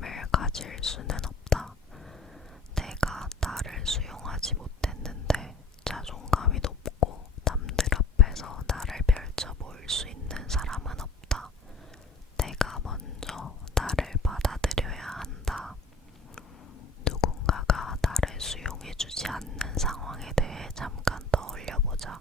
자존감을 가질 수는 없다. 내가 나를 수용하지 못했는데 자존감이 높고 남들 앞에서 나를 펼쳐 보일 수 있는 사람은 없다. 내가 먼저 나를 받아들여야 한다. 누군가가 나를 수용해주지 않는 상황에 대해 잠깐 떠올려보자.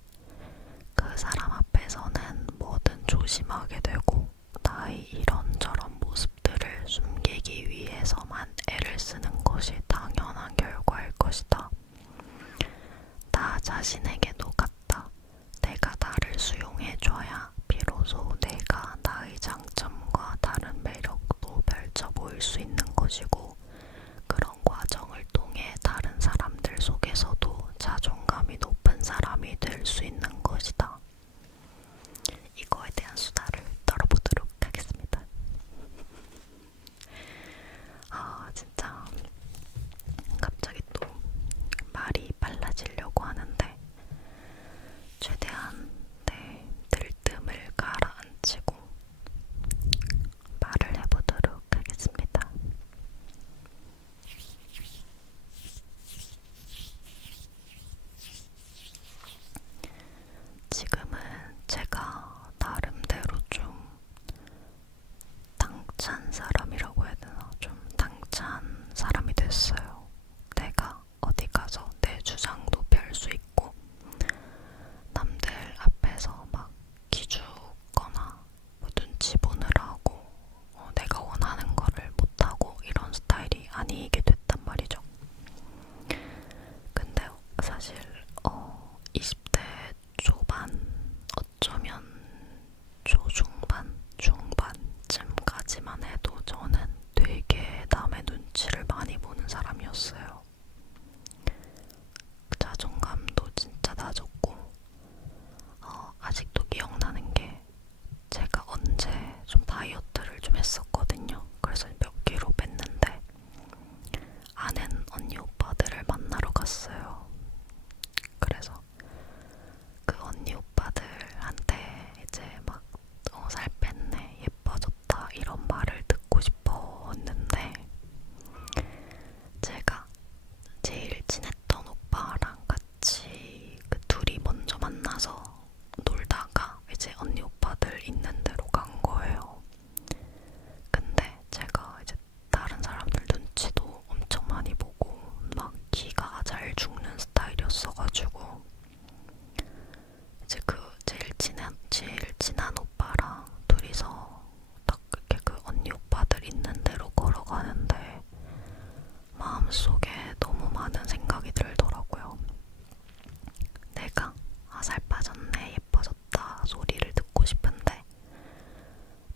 그 사람 앞에서는 뭐든 조심하게 되고 나의 이런저런 모습들을 숨기기 위해서만 애를 쓰는 것이 당연한 결과일 것이다. 나 자신에게도 같다. 내가 나를 수용해줘야 비로소 내가 나의 장점과 다른 매력도 펼쳐 보일 수 있는 것이고, 그런 과정을 통해 다른 사람들 속에서도 자존감이 높은 사람이 될 수 있는 것이다. 이거에 대한 수다를 떨어보도록 하겠습니다. 진짜 갑자기 또 말이 빨라지려고 하는데 최대한 내 들뜸을 가라앉히고 말을 해보도록 하겠습니다. 지금은 제가 나름대로 좀 당찬 사람이라고 해야 되나? 좀 당찬 사람이 됐어요. 내가 어디 가서 내 주장도 펼 수 있고, 남들 앞에서 막 기죽거나 뭐 눈치 보느라고 내가 원하는 거를 못하고 이런 스타일이 아니게 됐단 말이죠. 근데 사실 20대 초반, 어쩌면 초중반, 중반쯤까지만 해도 저는 되게 남의 눈치를 많이 보는 사람이었어요. 자존감도 진짜 낮았고, 아직도 기억나는 게 제가 언제 좀 다이어트를 좀 했었거든요. 그래서 몇 킬로 뺐는데 아는 언니 오빠들을 만나러 갔어요. 그래서 그 언니 오빠들한테 이제 막 살 뺐네, 예뻐졌다 이런 말을 듣고 싶었는데, 제가 제일 친했던 오빠랑 같이 그 둘이 먼저 만나서 놀다가 이제 언니 오빠들 있는 데로 간 거예요. 근데 제가 이제 다른 사람들 눈치도 엄청 많이 보고 막 기가 잘 죽는 스타일이었어가지고 이제 그 제일 친한 오빠랑 둘이서 딱 이렇게 그 언니 오빠들 있는 데로 걸어가는데 마음속에 너무 많은 생각이 들더라고요. 내가 살 빠졌네, 예뻐졌다 소리를 듣고 싶은데,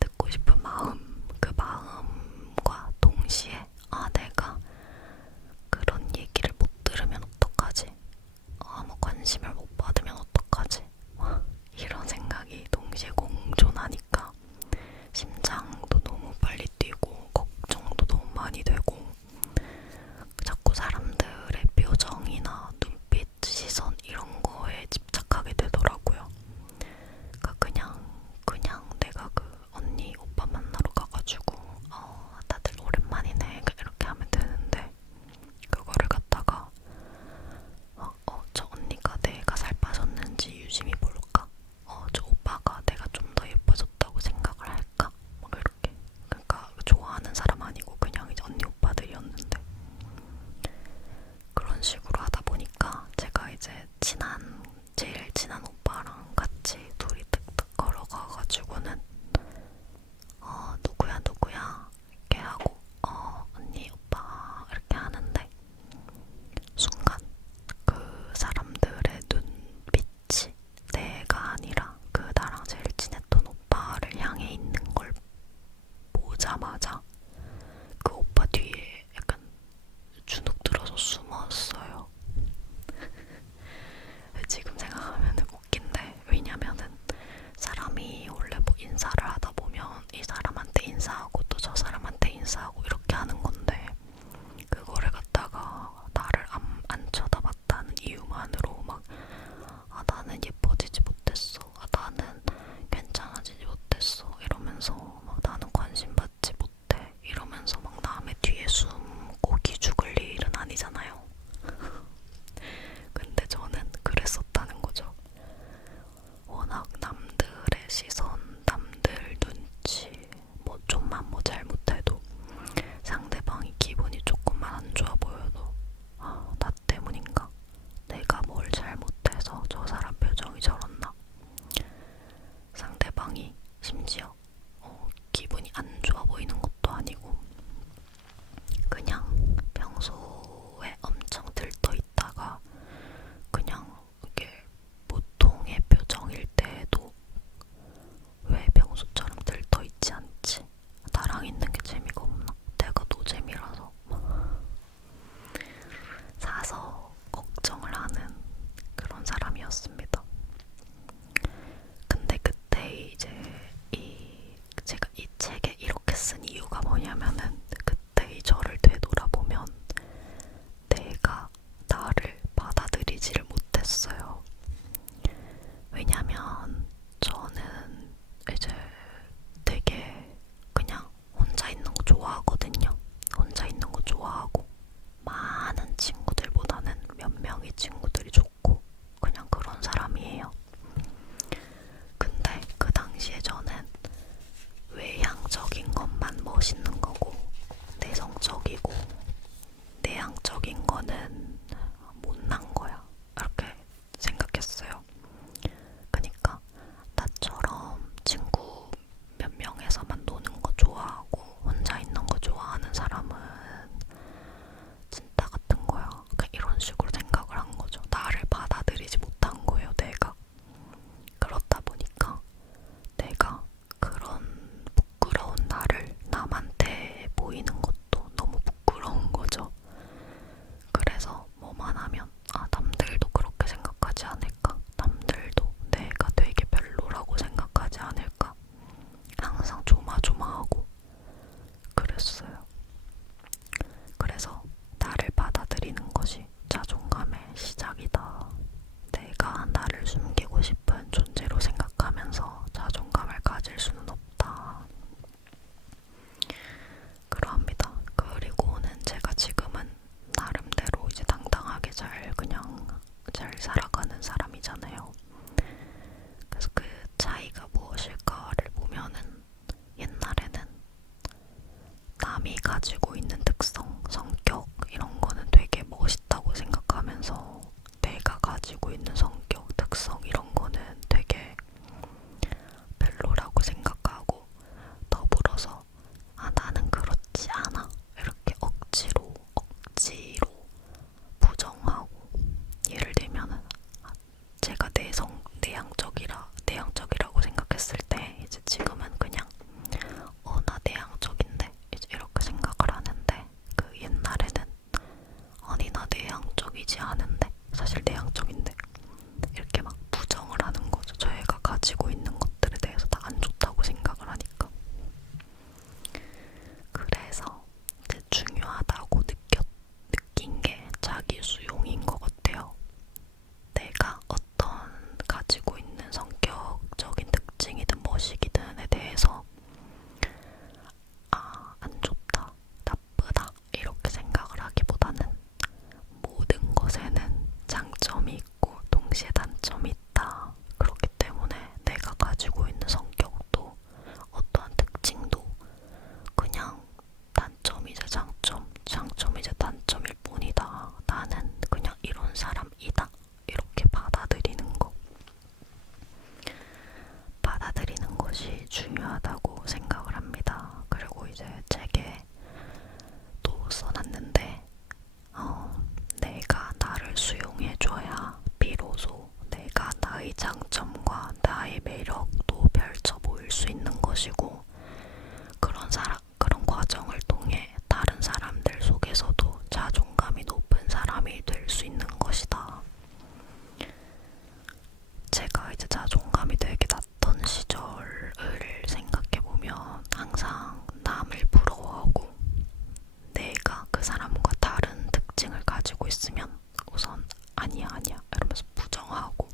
듣고 싶은 마음, 그 마음과 동시에 내가 그런 얘기를 못 들으면 어떡하지? 아무 관심을 못 받으면 어떡하지? 이런 생각이 동시에 공존하니까 심장도 너무 빨리 뛰고 걱정도 너무 많이 되고 자꾸 느꼈어요. 그래서 나를 받아들이는 것이 자존감의 시작이다. 내가 나를 숨기고 싶은 존재로 생각하면서 자존감을 가질 수는 없다. 그러합니다. 그리고는 제가 지금은 나름대로 이제 당당하게 잘 살아가는 사람이잖아요. 그래서 그 차이가 무엇일까를 보면은 옛날에는 남이 가지고 있는 특성, 성격 이런 거는 되게 멋있다고 생각하면서 내가 가지고 있는 성격, 특성 이런 거는 되게 별로라고 생각하고 더불어서 나는 그렇지 않아 이렇게 억지로 부정하고 예를 들면은 제가 내향적이라고 생각했을 때 이제 지금은 그냥 나 내향적인데 이제 이렇게 생각을 하는데 그 옛날에는 아니 나 내향적이지 않은데 사실 내향적인데 이렇게 막 부정을 하는 거죠. 저희가 가지고 있는 것들에 대해서 다 안 좋다고 생각을 하니까. 그래서 이제 중요하다고 느낀 게 자기 수용인 것 같아요. 내가 어떤 가지고 있는 성격적인 특징이든 무엇이기든에 대해서 안 좋다, 나쁘다 이렇게 생각을 하기보다는 모든 것에는 장점이 있고 동시에 단점이 있다. 그렇기 때문에 내가 가지고 있는 성격도 어떠한 특징도 그냥 단점이자 장점이자 단점일 뿐이다. 나는 그냥 이런 사람이다. 이렇게 받아들이는 것이 중요하다고 생각을 합니다. 그리고 이제 책에 또 써놨는데 내가 나를 수용해줘야 비로소 내가 나의 장점과 나의 매력도 펼쳐 보일 수 있는 것이고 그런 과정을 통해 다른 사람들 속에서도 자존감이 높은 사람이 될 수 있는 것이다. 제가 이제 자존감이 되게 낮던 시절을 생각해보면 항상 남을 부러워하고 내가 그 사람과 다른 특징을 가지고 있으면 우선 아니야 이러면서 부정하고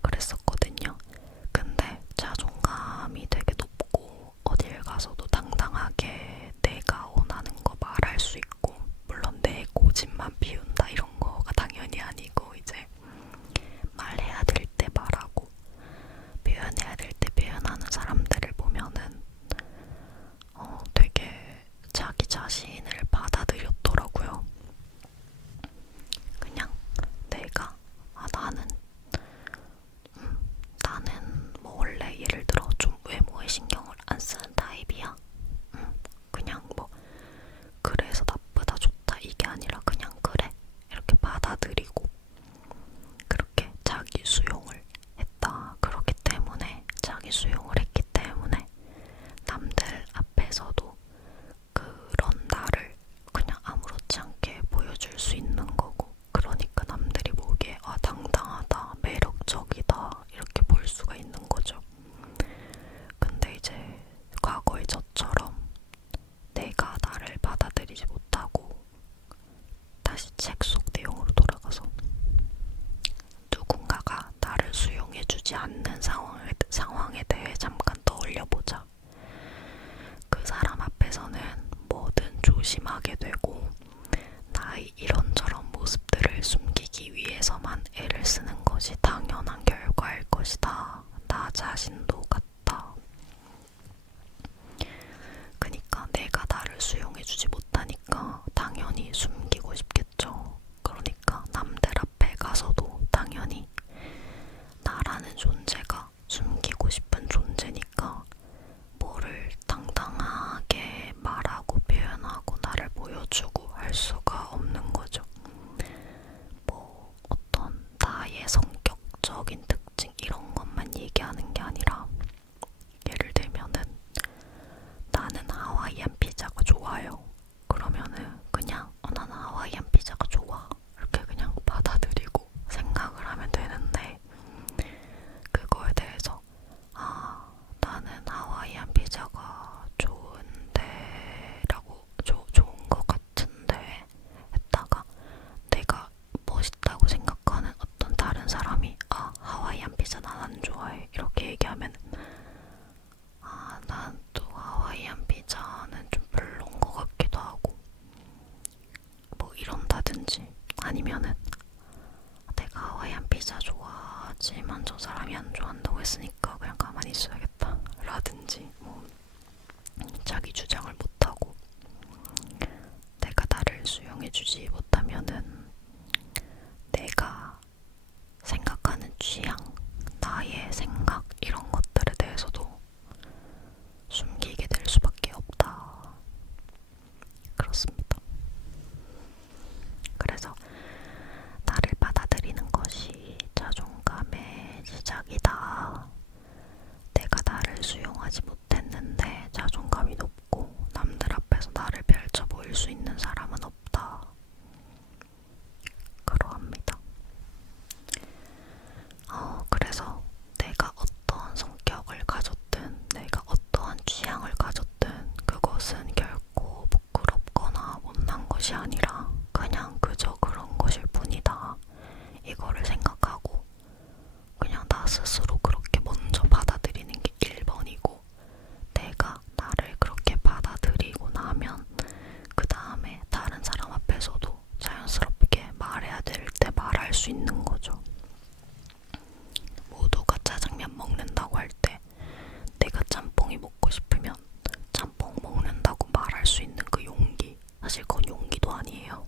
그랬었거든요. 근데 자존감이 되게 높고 어딜 가서도 당당하게 내가 원하는 거 말할 수 있고 물론 내 고집만 피운다 이런 거가 당연히 아니고 이제 말해야 될 때 말하고 표현해야 될 때 표현하는 사람들을 보면은 되게 자기 자신을 받아들였더라고요. 그냥 내가 나는 뭐 원래 예를 들어 좀 외모에 신경을 안 쓰는 타입이야. 그냥 뭐 그래서 나쁘다 좋다 이게 아니라 그냥 그래 이렇게 받아들이고 그렇게 자기 수용을 했다. 그렇기 때문에 자기 수용을 했기 때문에 남들 앞에서도 그런 나를 그냥 아무렇지 않게 보여줄 수 있는 거고 그러니까 남들이 보기에 당당하다, 매력적이다 이렇게 볼 수가 있는 거죠. 근데 이제 과거의 저처럼 내가 나를 받아들이지 못하고 다시 책 속 내용으로 돌아가서 누군가가 나를 수용해주지 않는 상황에 대해 잠깐 떠올려보자. 그 사람 앞에서는 뭐든 조심하게 되고 나의 이런저런 모습들을 숨기기 위해서만 애를 쓰는 것이 당연한 결과일 것이다. 나 자신도 같다. 그러니까 내가 나를 수용해주지 못하니까 당연히 숨기고 싶겠죠. 그러니까 남들 앞에 가서도 당연히 나라는 존재가 숨기고 싶은 존재니까 뭐를 당당하게 말하고 표현하고 나를 보여주고 할 수가 없는 거죠. 뭐 어떤 나의 성격적인 특징 이런 것만 얘기하는 게 아니라 예를 들면은 나는 하와이안 피자가 좋아요. 그러면은 그냥 나는 하와이안 피자가 좋아 이렇게 그냥 받아들이고 생각을 하면 되는데 그거에 대해서 나는 하와이안 피자가 좋은데 아니면은 내가 하와이안 피자 좋아하지만 저 사람이 안 좋아한다고 했으니까 그냥 가만히 있어야겠다 라든지 뭐 자기 주장을 못하고 내가 나를 수용해주지 못하면은 내가 생각하는 취향, 나의 생각 이런 것들에 대해서도 숨기게 될 수밖에 없다. 그렇습니다. 그래서 나를 받아들이는 것이 자존감의 시작이다. 내가 나를 수용하지 못했는데 자존감이 높고 남들 앞에서 나를 펼쳐 보일 수 있는 사람은 없다. 그러합니다. 그래서 내가 어떠한 성격을 가졌든 내가 어떠한 취향을 가졌든 그것은 결코 부끄럽거나 못난 것이 아니라 그냥 그저 그런 것일 뿐이다. 이거를 생각하고 그냥 나 스스로 그렇게 먼저 받아들이는 게 1번이고 내가 나를 그렇게 받아들이고 나면 그 다음에 다른 사람 앞에서도 자연스럽게 말해야 될 때 말할 수 있는 거죠. 모두가 짜장면 먹는다고 할 때 내가 짬뽕이 먹고 싶으면 짬뽕 먹는다고 말할 수 있는 그 용기, 사실 그건 용기도 아니에요.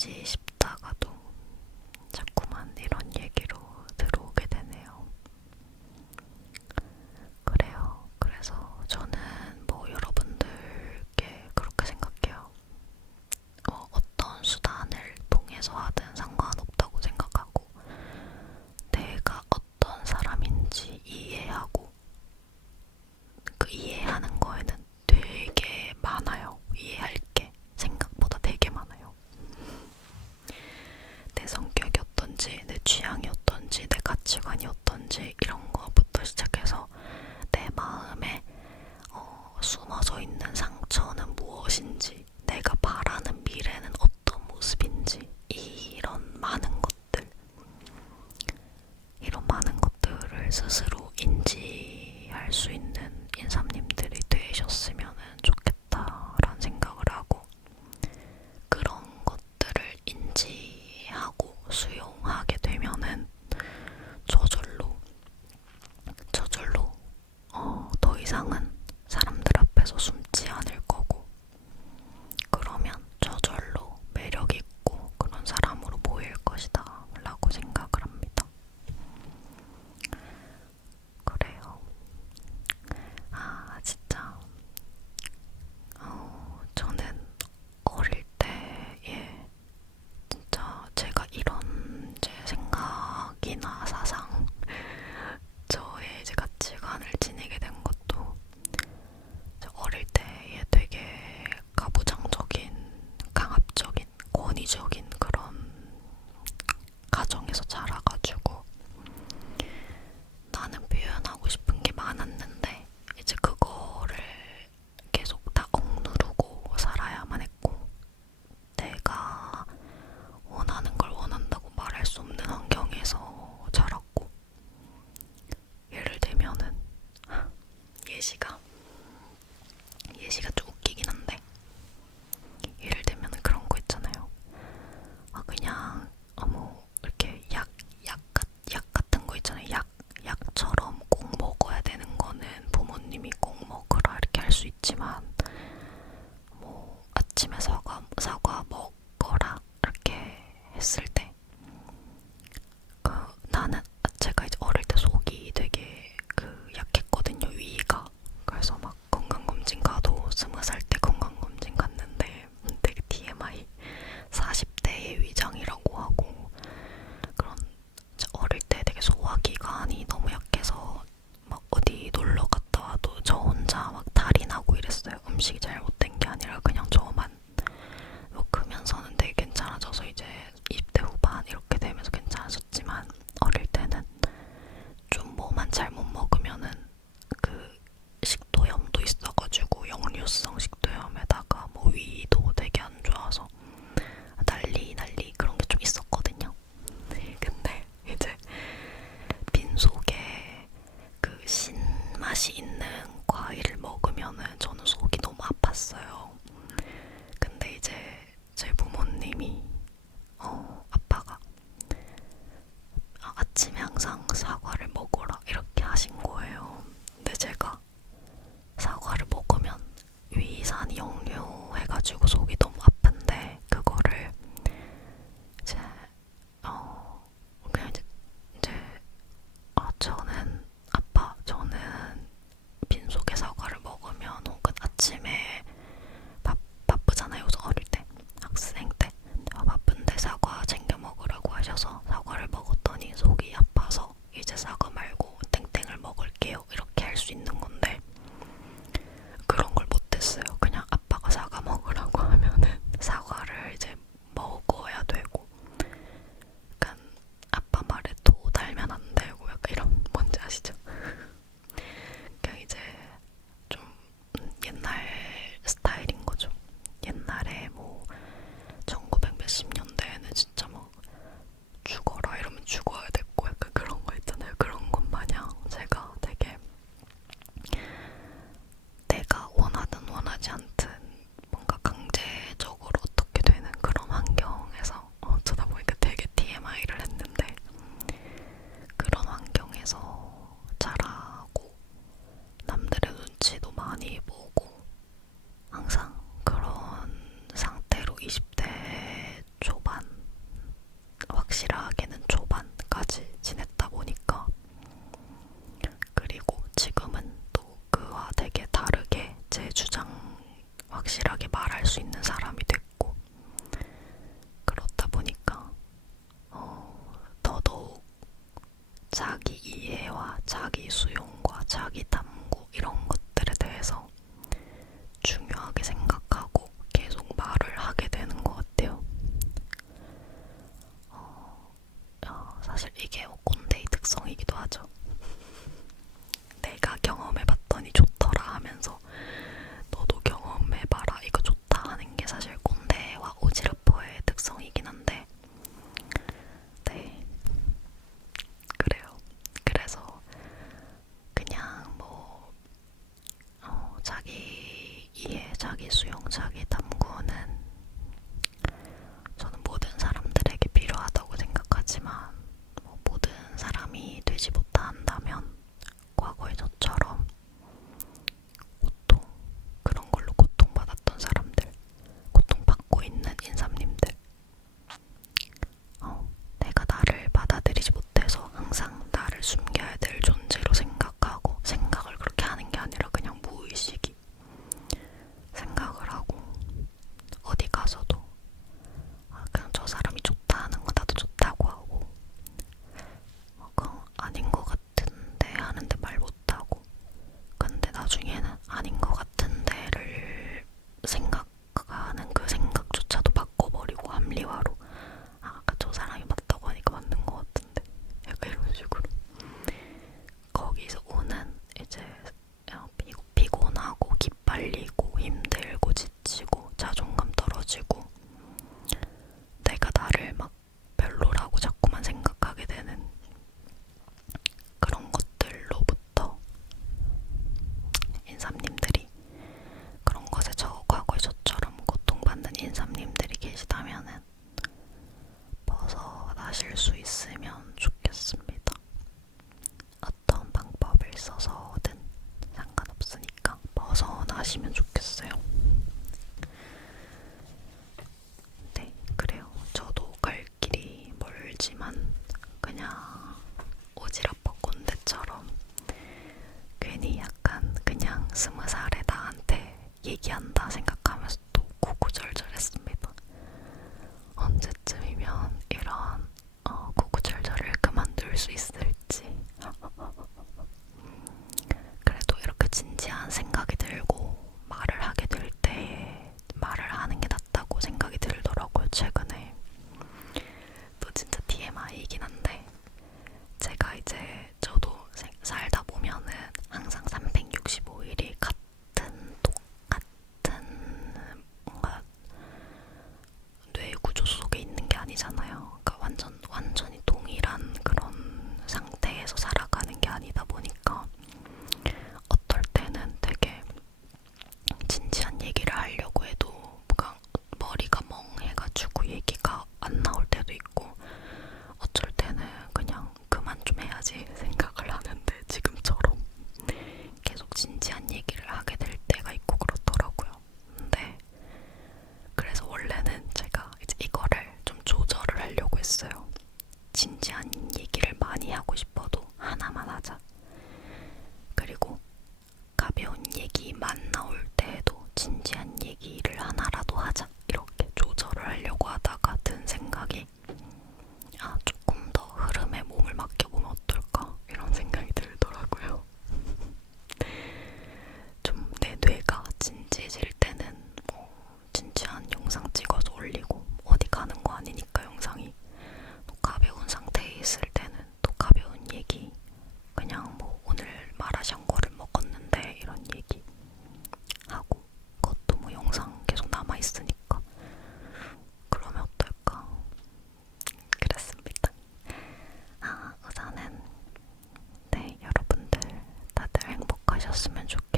해야지 싶다가도 자꾸만 이런 얘기로 들어오게 되네요. 그래요. 그래서 저는 뭐 여러분들께 그렇게 생각해요. 어떤 수단을 통해서 하든 상관없다고 생각하고 내가 어떤 사람인지 이해하고 그 이해하는 거에는 되게 많아요. 이해할 게 생각보다 되게 많아요. 내 성격이 어떤지, 내 취향이 어떤지, 내 가치관이 어떤지 이런 거부터 시작해서 내 마음에 숨어져 있는 상처는 무엇인지, 내가 바라는 미래는 어떤 모습인지 이런 많은 것들을 스스로 인지할 수 있는 인삼님들이 되셨으면 좋겠다라는 생각을 하고 그런 것들을 인지하고 수용하게 되면은 저절로 더 이상은 사람들 앞에서 숨지 않을 거고 그러면 저절로 매력 있고 그런 사람으로 보일 것이다 라고 생각을 합니다. 그래요. 진짜 저는 어릴 때에 진짜 제가 이런 제 생각이나 사상 저의 이제 가치관을 지니게 된 것도 어릴 때 자기 수용과 자기 탐구 이런 것들에 대해서 중요하게 생각하고 계속 말을 하게 되는 것 같아요. 사실 이게 꼰대의 특성이기도 하죠. 내가 경험해봤더니 좋더라 하면서 너도 경험해봐라 이거 좋다 하는 게 사실 꼰대와 오지랖퍼의 특성이긴 한데, 네, 그래요. 그래서 그냥 뭐 자기 이해, 자기 수용, 자기 탐구는 저는 모든 사람들에게 필요하다고 생각하지만, 모든 사람이 되지 못한다면 과거의 저처럼 고통, 그런 걸로 고통받았던 사람들, 고통받고 있는 인삼님들, 내가 나를 받아들이지 못해서 항상 나를 숨겨야 될 존재로 생각하고, 생각을 그렇게 하는 게 아니라 그냥 무의식이 생각을 하고, 어디 가서도 그냥 저 사람이 좋다 하는 거 나도 좋다고 하고, 그건 아닌 것 같은데 하는데 말 못하고, 근데 나중에는 아닌 것 같은데를 생각하는 그 생각조차도 바꿔버리고 합리화로, 아까 저 사람이 맞다고 하니까 맞는 것 같은데, 약간 이런 식으로 거기서 오는 이제 피곤하고 기빨리고 힘들고 지치고 자존감 떨어지고 내가 나를 막 별로라고 자꾸만 생각하게 되는 그런 것들로부터, 인삼님들이 그런 것에 과거에 저처럼 고통받는 인삼님들이 계시다면은 벗어나실 수 있으면 좋겠습니다. 어떤 방법을 써서든 상관없으니까 벗어나시면 좋겠어요. 네, 그래요. 저도 갈 길이 멀지만 그냥 오지랖퍼 꼰대처럼 괜히 약간 그냥 20살의 나한테 얘기한다 생각하면서 또 구구절절했습니다. 언제쯤이면 이런 구구절절을 그만둘 수 있을지. 그래도 이렇게 진지한 생각이 들고 말을 하게 될 때 말을 하는 게 낫다고 생각이 들더라고요, 최근에. 또 진짜 TMI이긴 한데, 제가 이제 저도 살다 보면은 항상 365일이 똑같은 뭔가 뇌 구조 속에 있는 게 아니잖아요. 그러니까 완전히 동일한 그런 상태에서 살아가는 게 아니다 보니까 어떨 때는 되게 진지한 얘기를 하려고 해도 뭔가 머리가 멍해가지고 얘기가 안 나올 때도 있고, 어쩔 때는 그냥 그만 좀 해야지 생각을 하는데 지금처럼 계속 진지한 얘기를 하게 될 때가 있고 그렇더라고요. 근데 그래서 원래는 제가 이제 이거를 좀 조절을 하려고 했어요. 진지한 얘기를 많이 하고 싶어도 하나만 하자. 그리고 가벼운 얘기만 나올 때에도 진지한 얘기를 하나라도 하자. 이렇게 조절을 하려고 하다가 든 생각이, 조금 더 흐름에 몸을 맡겨보면 어떨까? 이런 생각이 들더라고요. 좀 내 뇌가 진지해질 때는 진지한 영상 찍어서 올리고, 어디 가는 거 아니니까 영상이, 또 가벼운 상태에 있을 때는 또 가벼운 얘기, 그냥 오늘 마라샹궈를 먹었는데 이런 얘기 하고, 그것도 영상 계속 남아있으니까 그러면 어떨까? 그랬습니다. 우선은 네, 여러분들 다들 행복하셨으면 좋겠어요.